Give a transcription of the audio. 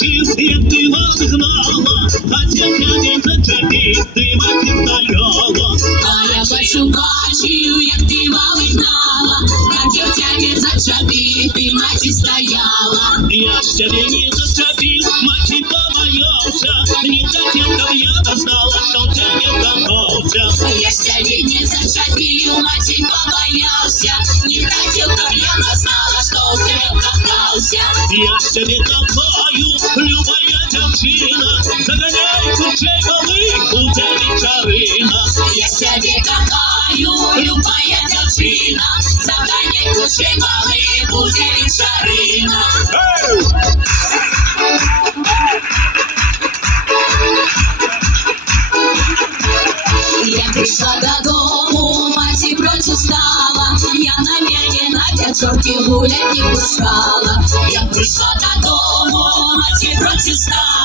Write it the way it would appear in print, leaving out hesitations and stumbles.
бачив, як ти гнала, а ця не зачепив, ти мати стояла. А я бачив, як ти гнала, а тетя не зачепив, ти мати стояла. Я ж тебе не зацепил, мать и побоялся, не хотел, чтоб я дознала, что ты не копался. Я ж тебе не зачепил, мать и побоялся, не хотел, чтоб я дознала, что у тебя копался. Я ж тебе копаю, любая девчина, загоняй кучей малых, у тебя вечерина. Я ж тебе копаю, любая девчина, загоняй кучей малых, у тебя вечерина. Я пришла додому, мать против стала, я на мяне на пятерке гулять не пускала. Я пришла додому, мать против стала.